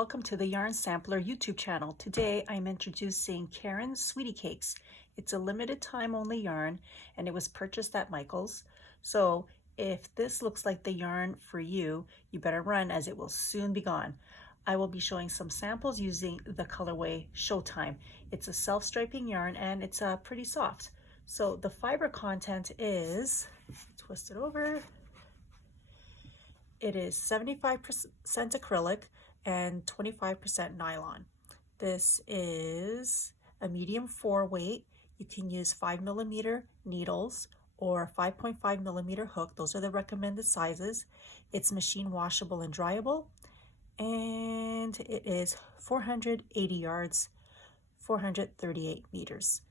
welcome to the Yarn Sampler YouTube channel. Today I'm introducing Caron Sweetie Cakes. It's a limited time only yarn and it was purchased at Michael's. So if this looks like the yarn for you, you better run as it will soon be gone. I will be showing some samples using the colorway Showtime. It's a self-striping yarn and it's pretty soft. So the fiber content is, twist it over, it is 75% acrylic and 25% nylon. This is a medium 4 weight. You can use 5mm needles or 5.5mm hook. Those are the recommended sizes. It's machine washable and dryable. And it is 480 yards, 438 meters.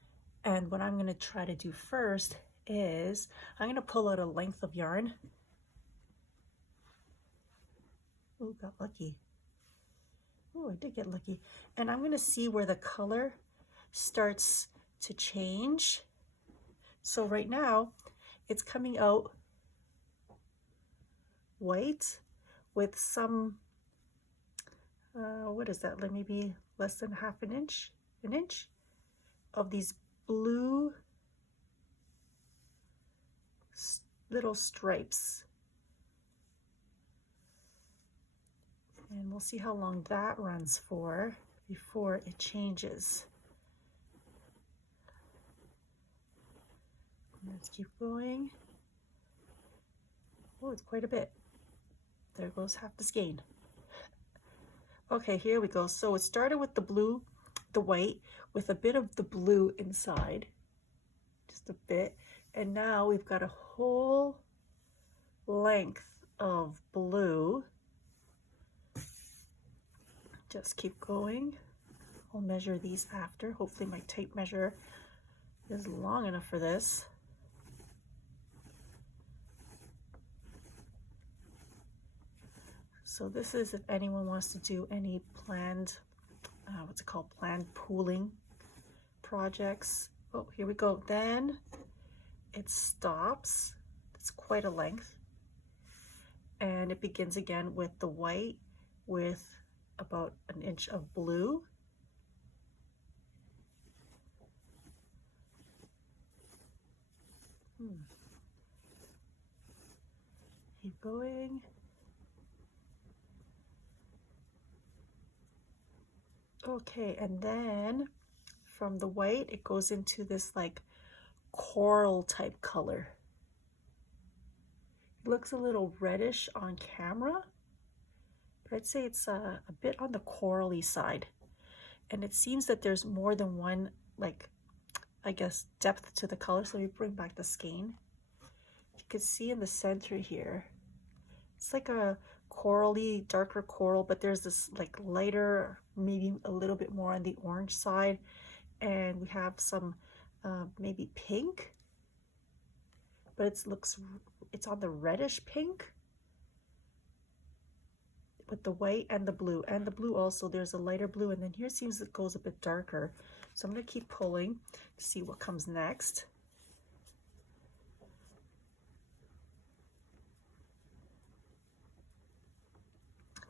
And what I'm going to try to do first is I'm going to pull out a length of yarn. Oh, got lucky. Oh, I did get lucky. And I'm going to see where the color starts to change. So right now it's coming out white with some, what is that? Like maybe less than an inch of these blue little stripes. And we'll see how long that runs for before it changes. Let's keep going. Oh, it's quite a bit. There goes half the skein. Okay, here we go. So it started with the blue, the white, with a bit of the blue inside, just a bit. And now we've got a whole length of blue. Just keep going. I'll measure these after. Hopefully my tape measure is long enough for this. So this is if anyone wants to do any planned, what's it called, planned pooling projects. Oh, here we go. Then it stops. It's quite a length. And it begins again with the white with about an inch of blue. Keep going. Okay, and then from the white it goes into this like coral type color. It looks a little reddish on camera, but I'd say it's a bit on the corally side. And it seems that there's more than one, like, I guess, depth to the color. So let me bring back the skein. You can see in the center here, it's like a corally, darker coral, but there's this like lighter, maybe a little bit more on the orange side. And we have some maybe pink, but it's on the reddish pink with the white and the blue. And the blue also, there's a lighter blue, and then here seems it goes a bit darker. So I'm going to keep pulling to see what comes next.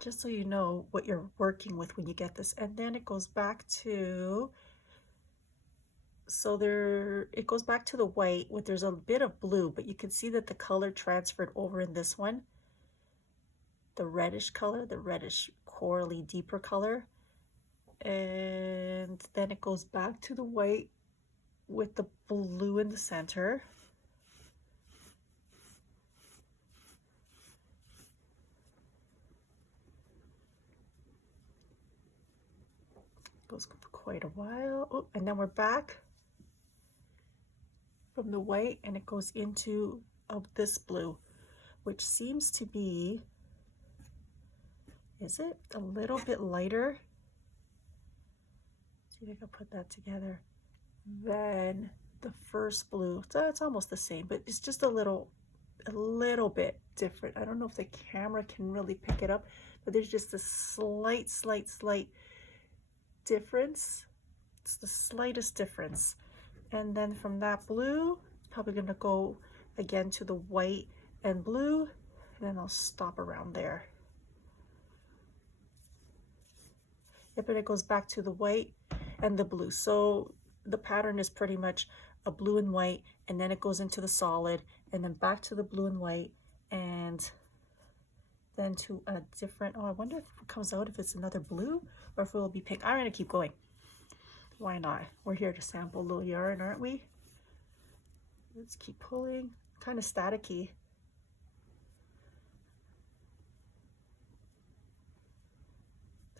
Just so you know what you're working with when you get this. And then it goes back to, so it goes back to the white with, there's a bit of blue, but you can see that the color transferred over in this one. The reddish color, the reddish corally deeper color. And then it goes back to the white with the blue in the center. Goes for quite a while. Oh, and then we're back from the white and it goes into this blue, which seems to be, is it a little bit lighter? See if I can put that together. Then the first blue, so it's almost the same, but it's just a little bit different. I don't know if the camera can really pick it up, but there's just a slight difference. It's the slightest difference. And then from that blue, it's probably going to go again to the white and blue, and then I'll stop around there. Yep, and it goes back to the white and the blue. So the pattern is pretty much a blue and white, and then it goes into the solid, and then back to the blue and white, and then to a different, oh, I wonder if it comes out if it's another blue or if it will be pink. I'm gonna keep going. Why not? We're here to sample a little yarn, aren't we? Let's keep pulling. Kind of staticky.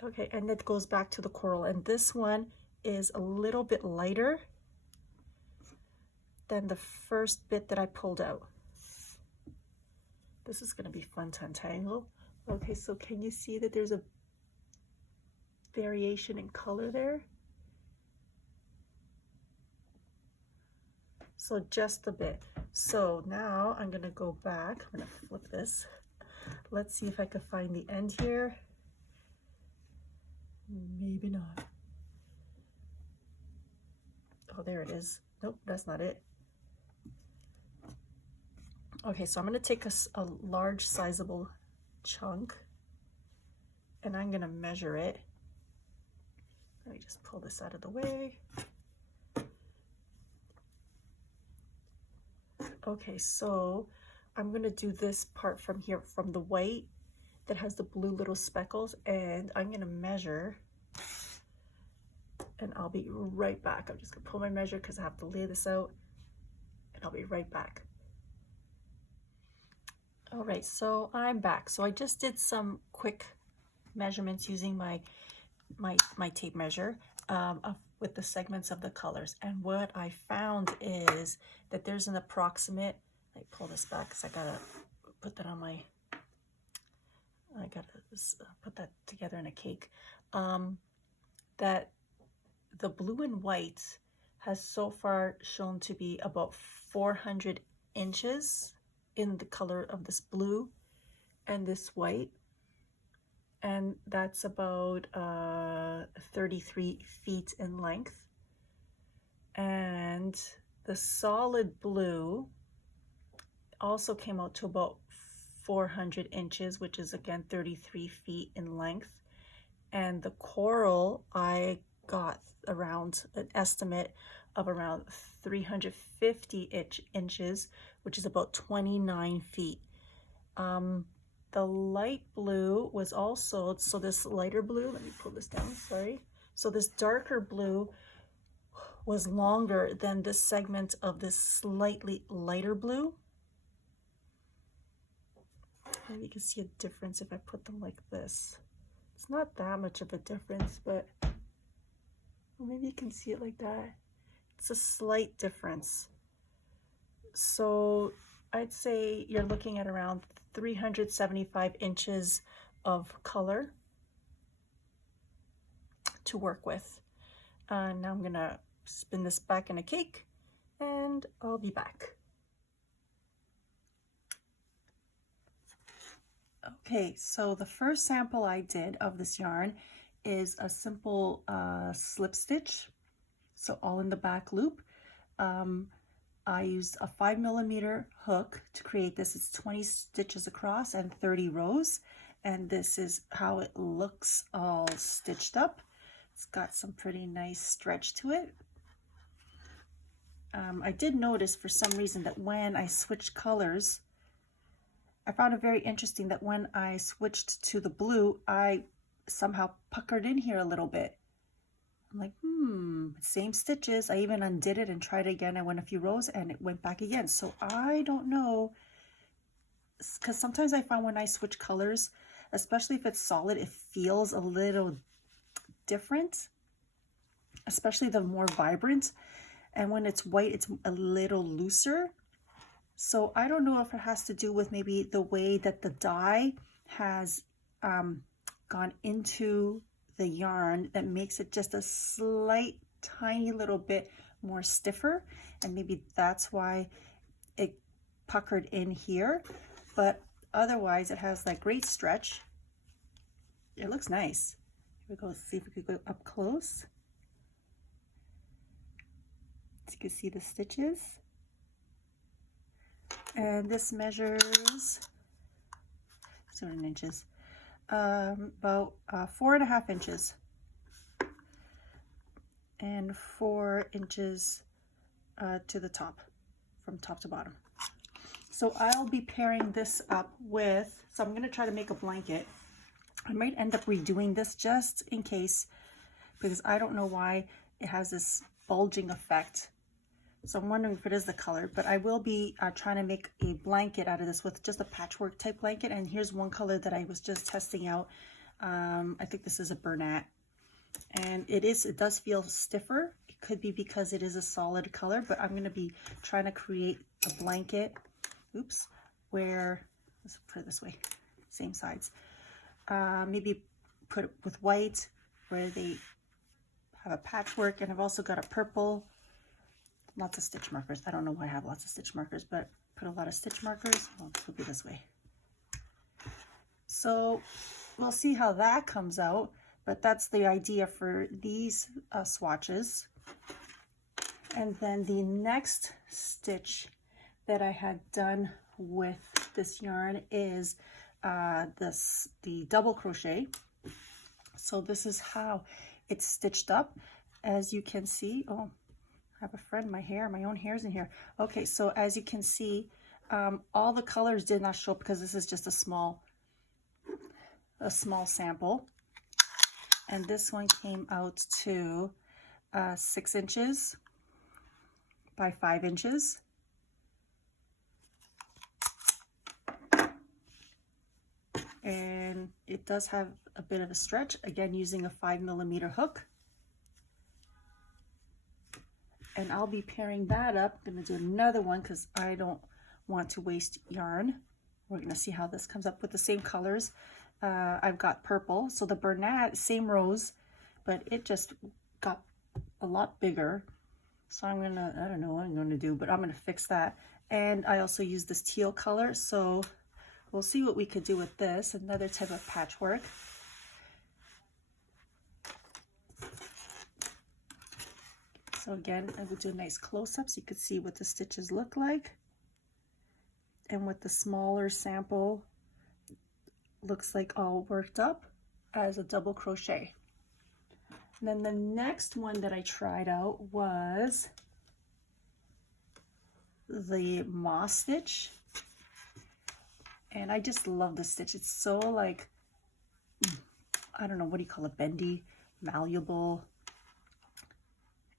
Okay, and it goes back to the coral, and this one is a little bit lighter than the first bit that I pulled out. This is going to be fun to untangle. Okay, so can you see that there's a variation in color there? So just a bit. So now I'm going to go back. I'm going to flip this. Let's see if I can find the end here. Maybe not. Oh, there it is. Nope, that's not it. Okay, so I'm going to take a large sizable chunk and I'm going to measure it. Let me just pull this out of the way. Okay, so I'm going to do this part from here, from the white that has the blue little speckles, and I'm going to measure, and I'll be right back. I'm just going to pull my measure because I have to lay this out, and I'll be right back. All right, so I'm back. So I just did some quick measurements using my tape measure with the segments of the colors. And what I found is that there's an approximate, let me pull this back because I gotta put that on my, I gotta put that together in a cake, that the blue and white has so far shown to be about 400 inches in the color of this blue and this white, and that's about 33 feet in length. And the solid blue also came out to about 400 inches, which is again 33 feet in length. And the coral, I got around an estimate of around 350 inches, which is about 29 feet. The light blue was also, so this lighter blue, let me pull this down, sorry. So this darker blue was longer than this segment of this slightly lighter blue. Maybe you can see a difference if I put them like this. It's not that much of a difference, but maybe you can see it like that. It's a slight difference. So I'd say you're looking at around 375 inches of color to work with. Now I'm gonna spin this back in a cake and I'll be back. Okay, so the first sample I did of this yarn is a simple slip stitch, so all in the back loop. I used a 5mm hook to create this. It's 20 stitches across and 30 rows, and this is how it looks all stitched up. It's got some pretty nice stretch to it. I did notice for some reason that when I switched colors, I found it very interesting that when I switched to the blue, I somehow puckered in here a little bit. I'm like, same stitches. I even undid it and tried it again. I went a few rows and it went back again. So I don't know, because sometimes I find when I switch colors, especially if it's solid, it feels a little different, especially the more vibrant. And when it's white, it's a little looser. So I don't know if it has to do with maybe the way that the dye has gone into the yarn that makes it just a slight tiny little bit more stiffer, and maybe that's why it puckered in here. But otherwise it has like great stretch. It looks nice. Here we go. Let's see if we could go up close so you can see the stitches. And this measures 7 inches, about 4.5 inches. and 4 inches to the top, from top to bottom. So I'll be pairing this up with, so I'm going to try to make a blanket. I might end up redoing this just in case, because I don't know why it has this bulging effect. So I'm wondering if it is the color, but I will be trying to make a blanket out of this with just a patchwork type blanket. And here's one color that I was just testing out. I think this is a Bernat, and it does feel stiffer. It could be because it is a solid color, but I'm going to be trying to create a blanket, where, let's put it this way, same sides. Maybe put it with white where they have a patchwork, and I've also got a purple, lots of stitch markers. I don't know why I have lots of stitch markers, but put a lot of stitch markers. Well, it could be this way. So we'll see how that comes out, but that's the idea for these swatches. And then the next stitch that I had done with this yarn is the double crochet. So this is how it's stitched up, as you can see. Oh, I have a friend, my own hair's in here. Okay, so as you can see, all the colors did not show up because this is just a small sample. And this one came out to 6 inches by 5 inches. And it does have a bit of a stretch, again using a 5mm hook. And I'll be pairing that up. I'm going to do another one because I don't want to waste yarn. We're going to see how this comes up with the same colors. I've got purple, so the Bernat, same rose, but it just got a lot bigger. So I'm gonna, I don't know what I'm gonna do, but I'm gonna fix that. And I also use this teal color, so we'll see what we could do with this, another type of patchwork. So again, I will do a nice close-up so you could see what the stitches look like. And with the smaller sample, looks like all worked up as a double crochet. And then the next one that I tried out was the moss stitch. And I just love this stitch. It's so like, I don't know, what do you call it? Bendy, malleable.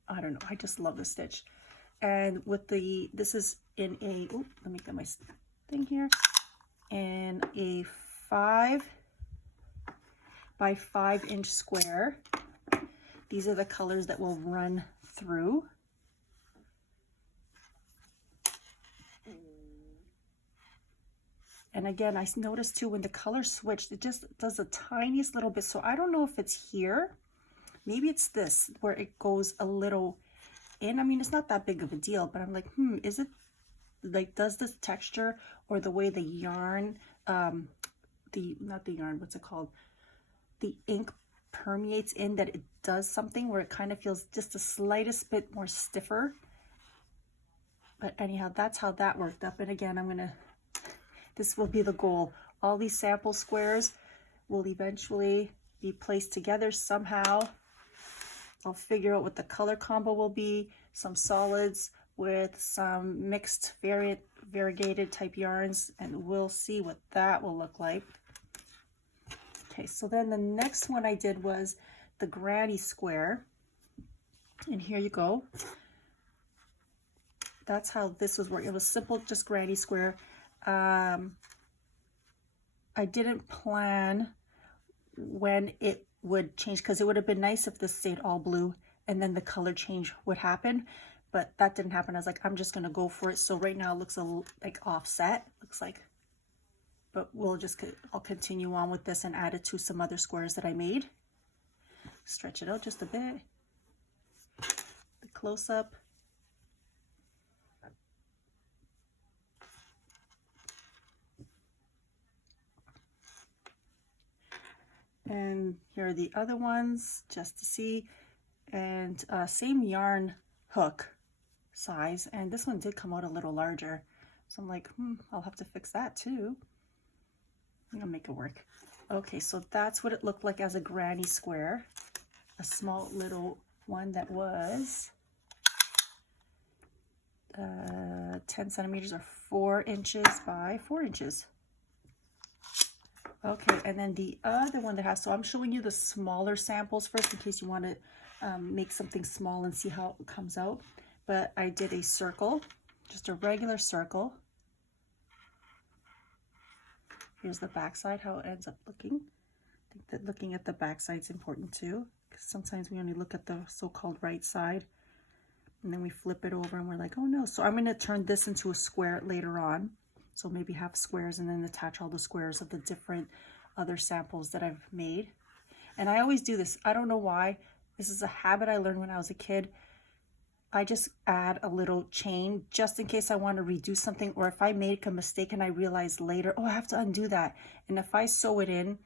I don't know. I just love this stitch. And with this is in a, let me get my thing here, in a 5 by 5 inch square. These are the colors that will run through. And again, I noticed too, when the color switched, it just does the tiniest little bit. So I don't know if it's here. Maybe it's this, where it goes a little in. I mean, it's not that big of a deal, but I'm like, is it like, does this texture or the way the yarn, not the yarn, what's it called? The ink permeates in, that it does something where it kind of feels just the slightest bit more stiffer. But anyhow, that's how that worked up. And again, this will be the goal. All these sample squares will eventually be placed together somehow. I'll figure out what the color combo will be, some solids with some mixed variegated type yarns, and we'll see what that will look like. Okay, so then the next one I did was the granny square, and here you go. That's how this was working. It was simple, just granny square. I didn't plan when it would change, because it would have been nice if this stayed all blue and then the color change would happen, but that didn't happen. I was like, I'm just gonna go for it. So right now it looks a little like offset, looks like, but I'll continue on with this and add it to some other squares that I made. Stretch it out just a bit. The close-up. And here are the other ones, just to see. And same yarn hook size. And this one did come out a little larger. So I'm like, I'll have to fix that too. I'll make it work. Okay, so that's what it looked like as a granny square. A small little one that was 10 centimeters or 4 inches by 4 inches. Okay, and then the other one that has, so I'm showing you the smaller samples first in case you want to make something small and see how it comes out. But I did a circle, just a regular circle. Here's the back side, how it ends up looking. I think that looking at the back side is important too, because sometimes we only look at the so-called right side, and then we flip it over and we're like, oh no. So I'm going to turn this into a square later on. So maybe have squares and then attach all the squares of the different other samples that I've made. And I always do this. I don't know why. This is a habit I learned when I was a kid. I just add a little chain just in case I want to redo something, or if I make a mistake and I realize later, oh, I have to undo that. And if I sew it in,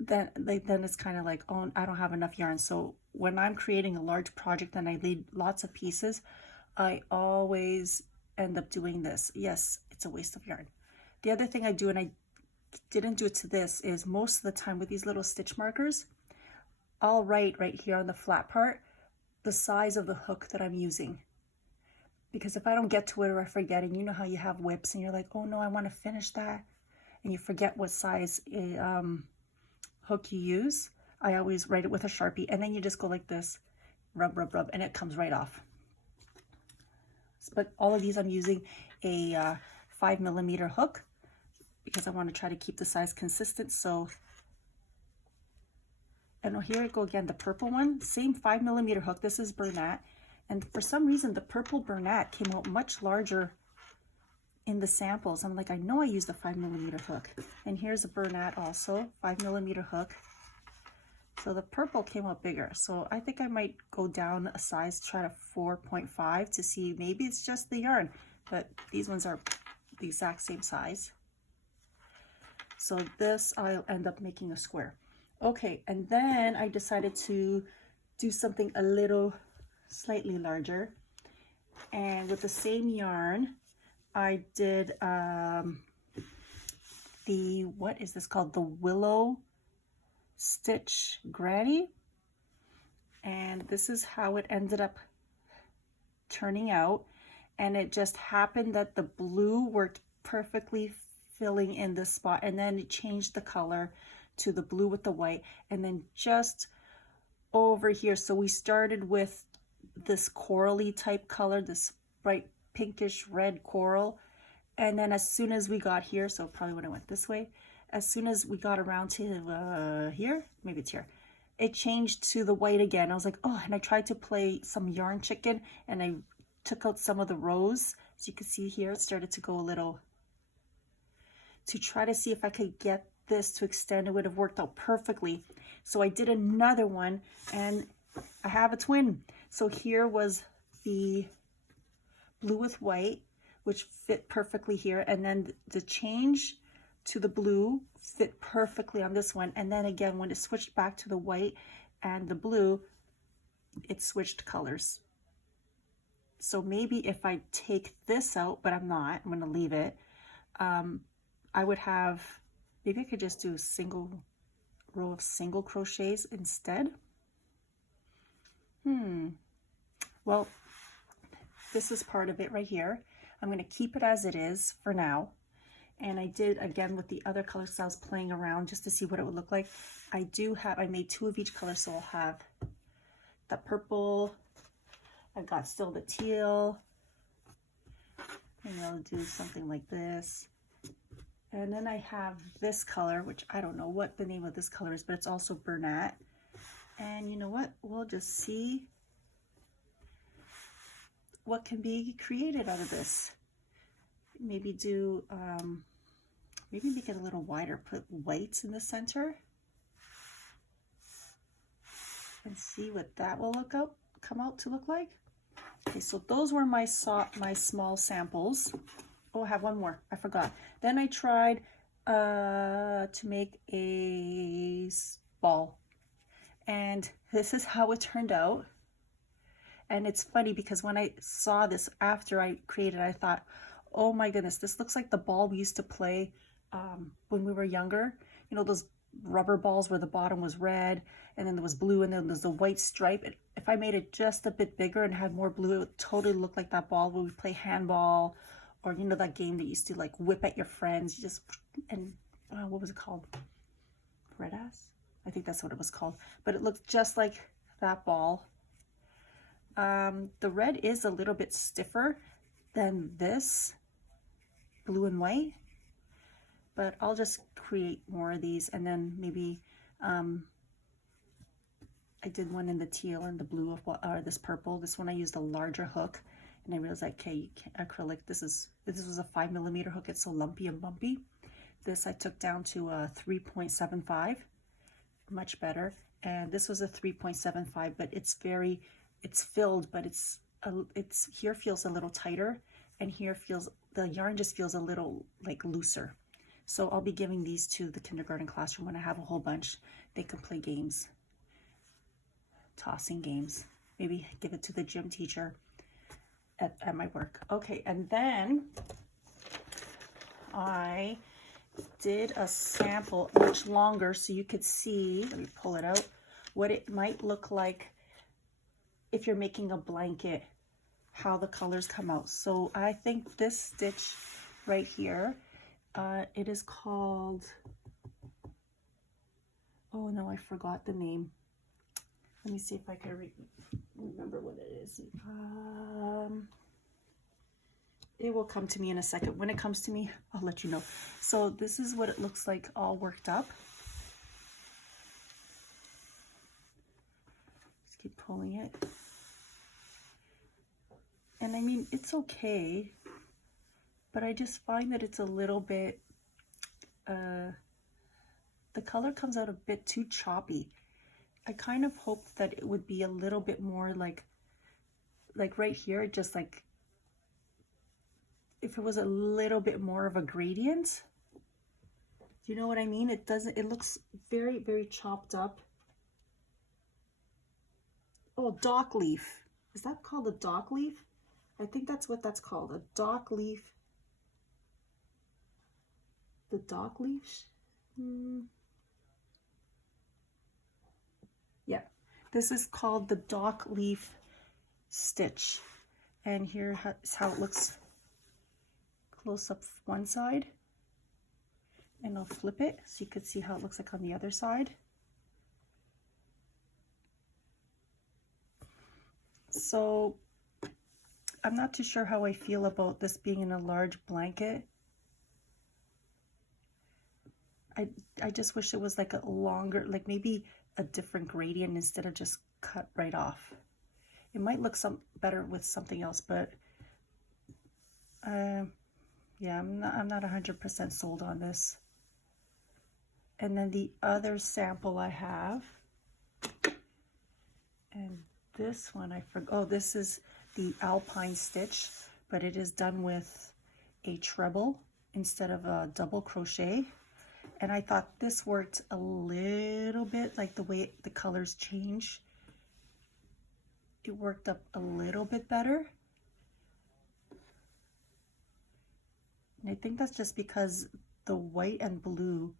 then it's kind of like, oh, I don't have enough yarn. So when I'm creating a large project and I need lots of pieces, I always end up doing this. Yes, it's a waste of yarn. The other thing I do, and I didn't do it to this, is most of the time with these little stitch markers, I'll write right here on the flat part the size of the hook that I'm using. Because if I don't get to it or I forget, and you know how you have whips and you're like, oh no, I want to finish that, and you forget what size hook you use, I always write it with a Sharpie, and then you just go like this, rub, rub, rub, and it comes right off. But all of these I'm using a 5mm hook because I want to try to keep the size consistent. So, and here I go again, the purple one, same 5mm hook. This is Bernat, and for some reason the purple Bernat came out much larger in the samples. I'm like, I know I used a 5mm hook. And here's a Bernat also, 5mm hook. So the purple came out bigger. So I think I might go down a size, try to 4.5 to see, maybe it's just the yarn, but these ones are the exact same size. So this, I'll end up making a square. Okay, and then I decided to do something a little slightly larger. And with the same yarn, I did what is this called? The Willow Stitch Granny. And this is how it ended up turning out. And it just happened that the blue worked perfectly filling in this spot, and then it changed the color to the blue with the white, and then just over here. So we started with this corally type color, this bright pinkish red coral, and then as soon as we got here, so probably when I went this way, as soon as we got around to here, maybe it's here, it changed to the white again. I was like, oh, and I tried to play some yarn chicken, and I took out some of the rows. So you can see here, it started to go a little, to try to see if I could get this to extend. It would have worked out perfectly. So I did another one, and I have a twin. So here was the blue with white, which fit perfectly here, and then the change to the blue fit perfectly on this one, and then again when it switched back to the white and the blue, it switched colors. So maybe if I take this out, but I'm not, I'm going to leave it, I would have, maybe I could just do a single row of single crochets instead. Well, this is part of it right here. I'm going to keep it as it is for now. And I did again with the other colors, so I was playing around just to see what it would look like. I made 2 of each color, so I'll have the purple, I've got still the teal, and I'll do something like this. And then I have this color, which I don't know what the name of this color is, but it's also Bernat. And you know what? We'll just see what can be created out of this. Maybe do, maybe make it a little wider, put whites in the center, and see what that will come out to look like. Okay, so those were my small samples. Oh, I have one more, I forgot. Then I tried to make a ball, and this is how it turned out. And it's funny because when I saw this after I created, I thought, oh my goodness, this looks like the ball we used to play when we were younger. You know, those rubber balls where the bottom was red, and then there was blue, and then there's a white stripe. And if I made it just a bit bigger and had more blue, it would totally look like that ball where we play handball, or you know that game that used to like whip at your friends. You just, and what was it called? Red ass? I think that's what it was called. But it looked just like that ball. The red is a little bit stiffer than this blue and white, but I'll just create more of these, and then maybe I did one in the teal and the blue of this purple. This one I used a larger hook, and I realized like, okay, acrylic, this was a 5mm hook. It's so lumpy and bumpy. This I took down to a 3.75, much better. And this was a 3.75, but it's filled, but it's here feels a little tighter, and here the yarn just feels a little like looser. So I'll be giving these to the kindergarten classroom when I have a whole bunch. They can play games, tossing games. Maybe give it to the gym teacher at my work. Okay, and then I did a sample much longer so you could see, let me pull it out, what it might look like if you're making a blanket, how the colors come out. So I think this stitch right here, it is called, oh no, I forgot the name. Let me see if I can remember what it is. It will come to me in a second. When it comes to me, I'll let you know. So this is what it looks like all worked up. Just keep pulling it. And I mean, it's okay, but I just find that it's a little bit, the color comes out a bit too choppy. I kind of hoped that it would be a little bit more like right here, just like, if it was a little bit more of a gradient. Do you know what I mean? It doesn't, it looks very, very chopped up. Oh, dock leaf. Is that called a dock leaf? I think that's what that's called, a dock leaf. The dock leaf? Yeah, this is called the dock leaf stitch. And here is how it looks close up one side. And I'll flip it so you could see how it looks like on the other side. So I'm not too sure how I feel about this being in a large blanket. I just wish it was like a longer, like maybe a different gradient instead of just cut right off. It might look better with something else, but yeah, I'm not 100% sold on this. And then the other sample I have, and this one I forgot. Oh, this is the alpine stitch, but it is done with a treble instead of a double crochet. And I thought this worked a little bit, like the way the colors change. It worked up a little bit better. And I think that's just because the white and blue,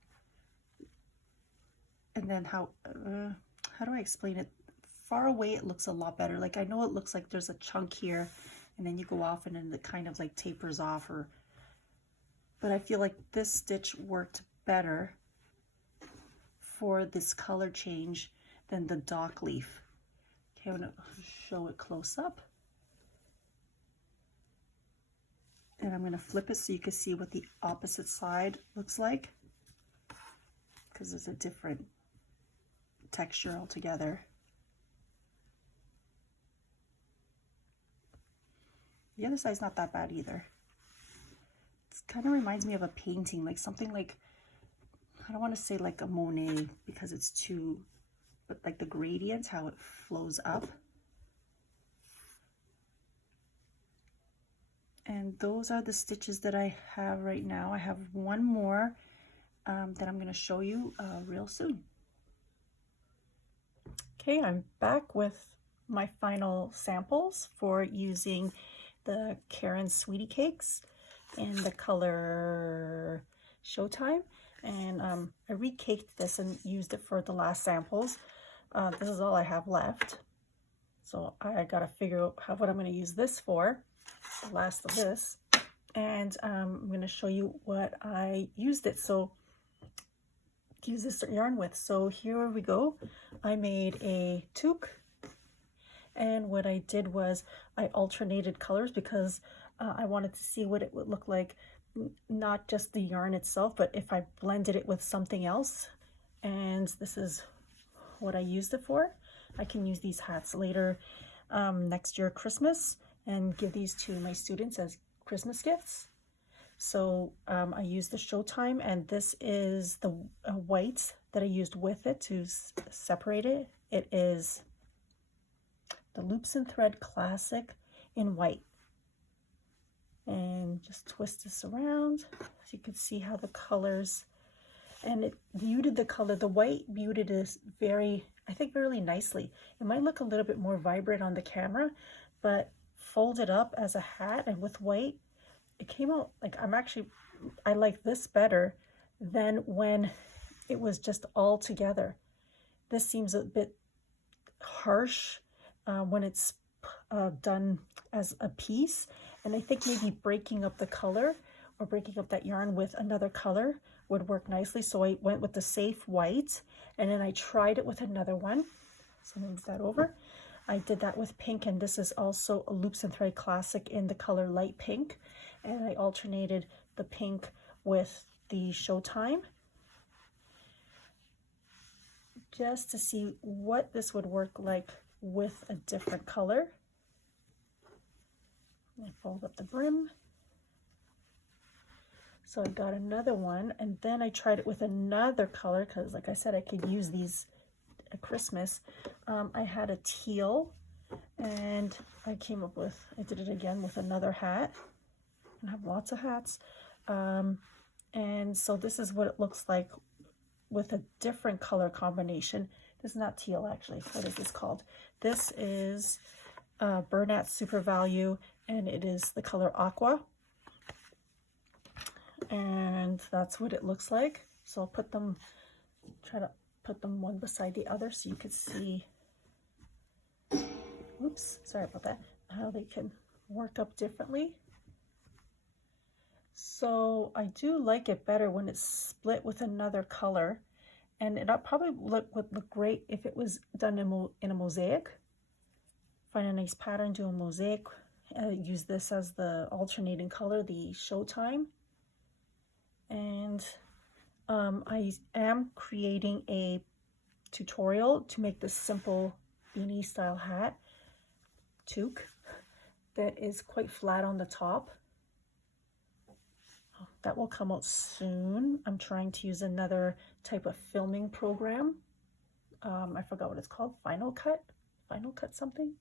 and then how do I explain it? Far away it looks a lot better. Like I know it looks like there's a chunk here, and then you go off and then it kind of like tapers off, but I feel like this stitch worked better for this color change than the dock leaf. Okay, I'm gonna show it close up. And I'm gonna flip it so you can see what the opposite side looks like, because it's a different texture altogether. The other side's not that bad either. It kind of reminds me of a painting, like something like, I don't want to say like a Monet because it's too, but like the gradient, how it flows up. And those are the stitches that I have right now. I have one more that I'm going to show you real soon. Okay, I'm back with my final samples for using the Caron Sweetie Cakes in the color Showtime. And I recaked this and used it for the last samples. This is all I have left. So I gotta figure out what I'm gonna use this for, the last of this. And I'm gonna show you what I used it to use this yarn with. So here we go. I made a toque, and what I did was I alternated colors because I wanted to see what it would look like, not just the yarn itself, but if I blended it with something else. And this is what I used it for. I can use these hats later next year Christmas and give these to my students as Christmas gifts. So I used the Showtime, and this is the white that I used with it to separate it. It is the Loops and Thread Classic in white. And just twist this around so you can see how the colors, and it muted the color. The white muted is I think really nicely. It might look a little bit more vibrant on the camera, but folded up as a hat and with white, it came out like I like this better than when it was just all together. This seems a bit harsh when it's done as a piece, and I think maybe breaking up the color or breaking up that yarn with another color would work nicely. So I went with the safe white, and then I tried it with another one. So move that over. I did that with pink, and this is also a Loops and Thread Classic in the color light pink, and I alternated the pink with the Showtime just to see what this would work like with a different color. I fold up the brim. So I got another one, and then I tried it with another color because, like I said, I could use these at Christmas. I had a teal, and I did it again with another hat. I have lots of hats. And so this is what it looks like with a different color combination. This is not teal, actually. What is this called? This is Bernat Super Value, and it is the color aqua. And that's what it looks like. So I'll try to put them one beside the other so you could see, oops, sorry about that, how they can work up differently. So I do like it better when it's split with another color, and it probably would look great if it was done in a mosaic. Find a nice pattern, do a mosaic, use this as the alternating color, the Showtime. And I am creating a tutorial to make this simple beanie style hat toque that is quite flat on the top. That will come out soon. I'm trying to use another type of filming program. I forgot what it's called, Final Cut something.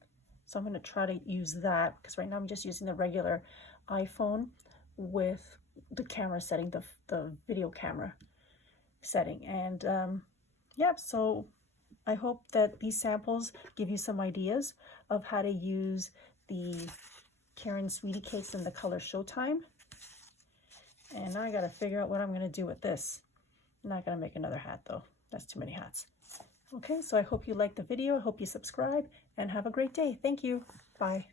So I'm going to try to use that because right now I'm just using the regular iPhone with the camera setting, the video camera setting. And yeah, so I hope that these samples give you some ideas of how to use the Caron Sweetie Cakes in the color Showtime. And now I got to figure out what I'm going to do with this. I'm not going to make another hat though. That's too many hats. Okay, so I hope you liked the video. I hope you subscribe and have a great day. Thank you. Bye.